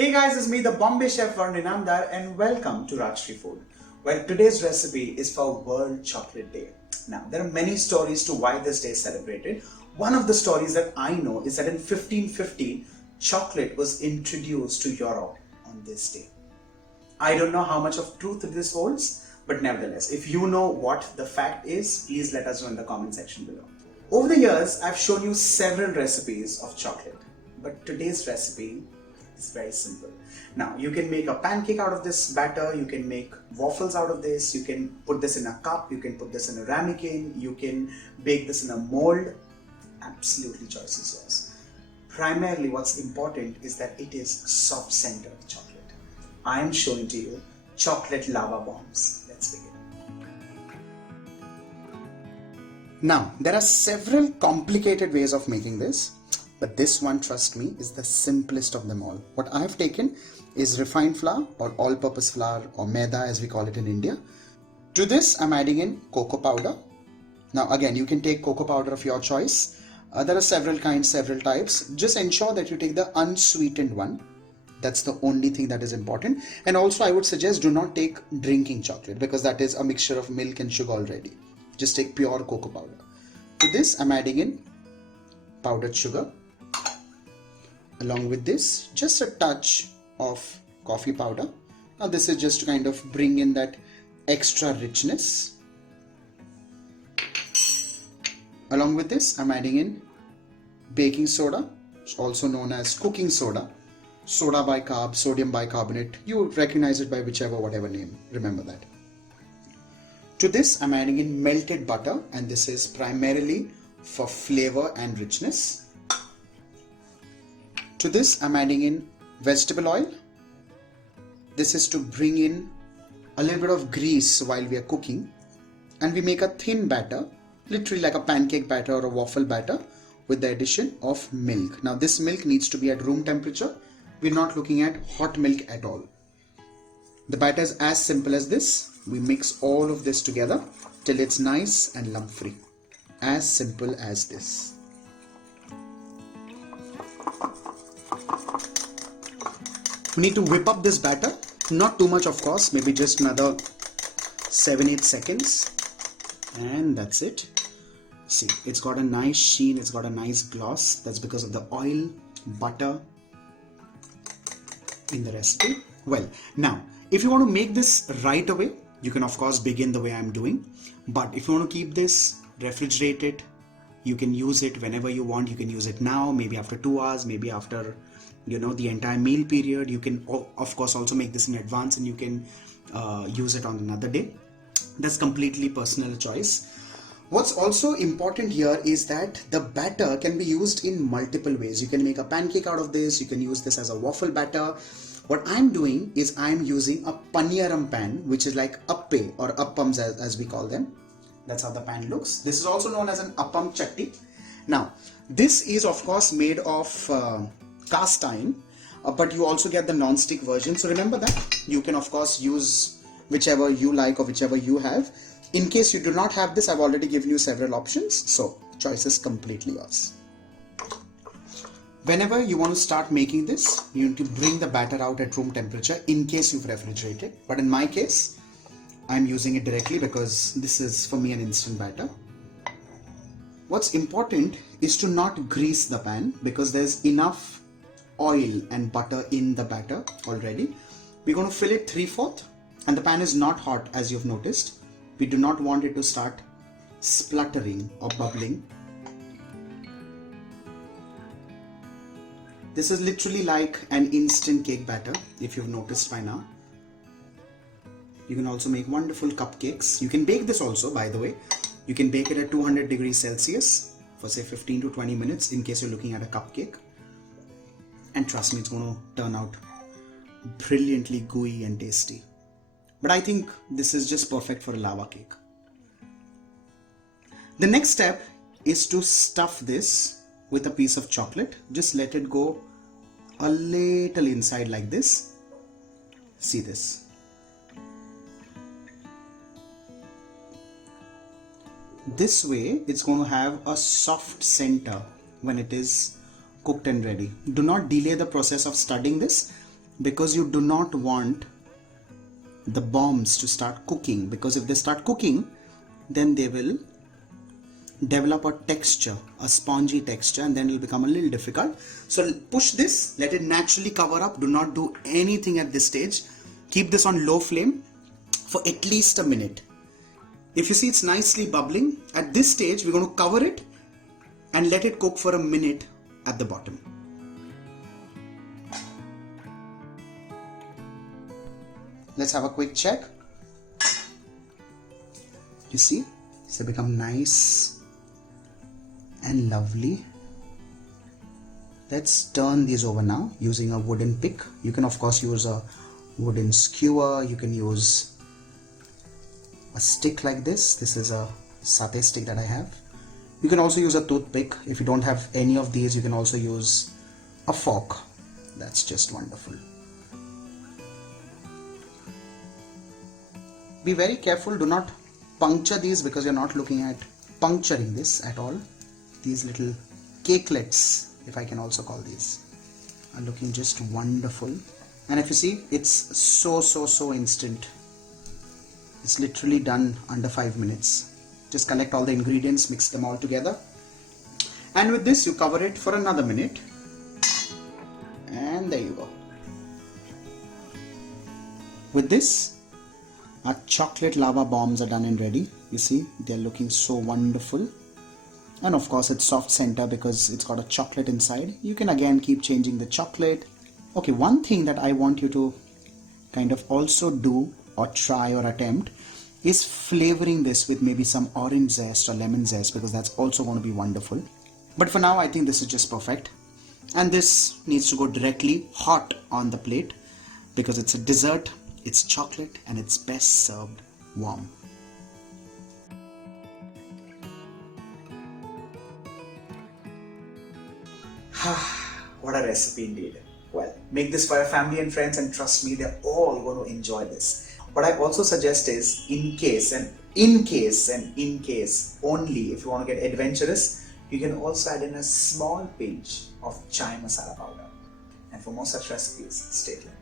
Hey guys, it's me, the Bombay chef Varun Inamdar, and welcome to Rajshri Food, where today's recipe is for World Chocolate Day. Now, there are many stories to why this day is celebrated. One of the stories that I know is that in 1550, chocolate was introduced to Europe on this day. I don't know how much of truth this holds, but nevertheless, if you know what the fact is, please let us know in the comment section below. Over the years, I've shown you several recipes of chocolate, but today's recipe is very simple. Now, you can make a pancake out of this batter, you can make waffles out of this, you can put this in a cup, you can put this in a ramekin, you can bake this in a mold. Absolutely, choice is yours. Primarily, what's important is that it is soft-centered chocolate. I am showing to you chocolate lava bombs. Let's begin. Now, there are several complicated ways of making this, but this one, trust me, is the simplest of them all. What I have taken is refined flour or all-purpose flour or maida as we call it in India. To this, I'm adding in cocoa powder. Now again, you can take cocoa powder of your choice. There are several kinds, several types. Just ensure that you take the unsweetened one. That's the only thing that is important. And also I would suggest do not take drinking chocolate because that is a mixture of milk and sugar already. Just take pure cocoa powder. To this, I'm adding in powdered sugar. Along with this, just a touch of coffee powder. Now this is just to kind of bring in that extra richness. Along with this, I'm adding in baking soda, also known as cooking soda, soda bicarb, sodium bicarbonate. You recognize it by whatever name. Remember that. To this, I'm adding in melted butter, and this is primarily for flavor and richness. To this, I'm adding in vegetable oil. This is to bring in a little bit of grease while we are cooking. And we make a thin batter, literally like a pancake batter or a waffle batter, with the addition of milk. Now this milk needs to be at room temperature. We're not looking at hot milk at all. The batter is as simple as this. We mix all of this together till it's nice and lump free. As simple as this. We need to whip up this batter, not too much of course, maybe just another 7-8 seconds, and that's it. See, it's got a nice sheen, it's got a nice gloss. That's because of the oil, butter in the recipe. Well, now if you want to make this right away, you can of course begin the way I'm doing, but if you want to keep this, refrigerate it, you can use it whenever you want. You can use it now, maybe after 2 hours, maybe after the entire meal period. You can of course also make this in advance and you can use it on another day. That's completely personal choice. What's also important here is that the batter can be used in multiple ways. You can make a pancake out of this, you can use this as a waffle batter. What I'm doing is I'm using a paniyaram pan, which is like appe or appams as we call them. That's how the pan looks. This is also known as an appam chatti. Now this is of course made of cast iron, but you also get the non-stick version. So remember that you can of course use whichever you like or whichever you have. In case you do not have this, I've already given you several options, so choice is completely yours. Whenever you want to start making this, you need to bring the batter out at room temperature in case you've refrigerated. But in my case, I'm using it directly because this is for me an instant batter. What's important is to not grease the pan because there's enough oil and butter in the batter already. We're going to fill it 3/4 and the pan is not hot as you've noticed. We do not want it to start spluttering or bubbling. This is literally like an instant cake batter if you've noticed by now. You can also make wonderful cupcakes. You can bake this also, by the way. You can bake it at 200 degrees Celsius for say 15 to 20 minutes in case you're looking at a cupcake. And trust me, it's going to turn out brilliantly gooey and tasty. But I think this is just perfect for a lava cake. The next step is to stuff this with a piece of chocolate. Just let it go a little inside like this. See this. This way, it's going to have a soft center when it is cooked and ready. Do not delay the process of studying this. because you do not want the bombs to start cooking, because if they start cooking, then they will develop a texture, a spongy texture, and then it will become a little difficult. So push this, let it naturally cover up. Do not do anything at this stage. Keep this on low flame for at least a minute. If you see it's nicely bubbling, at this stage we're going to cover it and let it cook for a minute at the bottom. Let's have a quick check. You see, it's become nice and lovely. Let's turn these over now using a wooden pick. You can of course use a wooden skewer. You can use a stick like this. This is a satay stick that I have. You can also use a toothpick. If you don't have any of these, you can also use a fork. That's just wonderful. Be very careful, do not puncture these, because you're not looking at puncturing this at all. These little cakelets, if I can also call these, are looking just wonderful. And if you see, it's so instant. It's literally done under 5 minutes. Just collect all the ingredients, mix them all together, and with this you cover it for another minute, and there you go. With this, our chocolate lava bombs are done and ready. You see, they're looking so wonderful. And of course it's soft center because it's got a chocolate inside. You can again keep changing the chocolate. Okay, one thing that I want you to kind of also do or try or attempt is flavoring this with maybe some orange zest or lemon zest, because that's also going to be wonderful. But for now I think this is just perfect. And this needs to go directly hot on the plate because it's a dessert. It's chocolate and it's best served warm. What a recipe indeed. Well, make this for your family and friends, and trust me, they're all going to enjoy this. What I also suggest is, in case only, if you want to get adventurous, you can also add in a small pinch of chai masala powder. And for more such recipes, stay tuned.